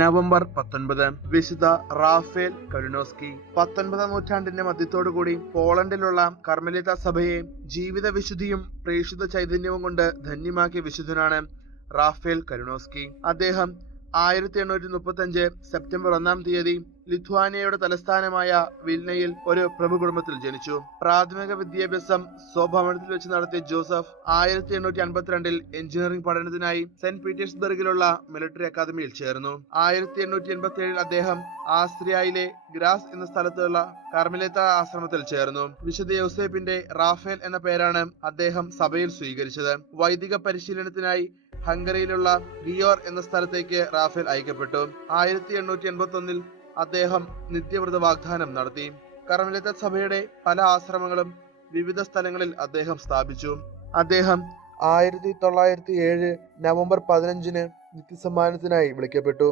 November 19 വിശുദ്ധ Rafale കരുനോസ്കി. 19-ാം നൂറ്റാണ്ടിന്റെ മധ്യത്തോടുകൂടി പോളണ്ടിലുള്ള കർമ്മലിത്ത സഭയെ ജീവിത വിശുദ്ധിയും പ്രേക്ഷിത ചൈതന്യവും കൊണ്ട് ധന്യമാക്കിയ വിശുദ്ധനാണ് റാഫേൽ കരുനോസ്കി. അദ്ദേഹം 1835 സെപ്റ്റംബർ 1 ലിത്വാനിയയുടെ തലസ്ഥാനമായ വിൽനയിൽ ഒരു പ്രഭു കുടുംബത്തിൽ ജനിച്ചു. പ്രാഥമിക വിദ്യാഭ്യാസം സ്വഭവനത്തിൽ വെച്ച് നടത്തിയ ജോസഫ് 1852 എഞ്ചിനീയറിംഗ് പഠനത്തിനായി സെന്റ് പീറ്റേഴ്സ്ബർഗിലുള്ള മിലിറ്ററി അക്കാദമിയിൽ ചേർന്നു. 1887 അദ്ദേഹം ആസ്ട്രിയയിലെ ഗ്രാസ് എന്ന സ്ഥലത്തുള്ള കർമ്മലിത്ത ആശ്രമത്തിൽ ചേർന്നു. വിശുദ്ധ യൗസേപ്പിന്റെ റാഫേൽ എന്ന പേരാണ് അദ്ദേഹം സഭയിൽ സ്വീകരിച്ചത്. വൈദിക പരിശീലനത്തിനായി ഹംഗറിയിലുള്ള ഗിയോർ എന്ന സ്ഥലത്തേക്ക് റാഫേൽ അയക്കപ്പെട്ടു. 1881 അദ്ദേഹം നിത്യവ്രത വാഗ്ദാനം നടത്തി. കർമ്മലിത്ത സഭയുടെ പല ആശ്രമങ്ങളും വിവിധ സ്ഥലങ്ങളിൽ അദ്ദേഹം സ്ഥാപിച്ചു. അദ്ദേഹം 1907 നവംബർ 15 നിത്യസമ്മാനത്തിനായി വിളിക്കപ്പെട്ടു.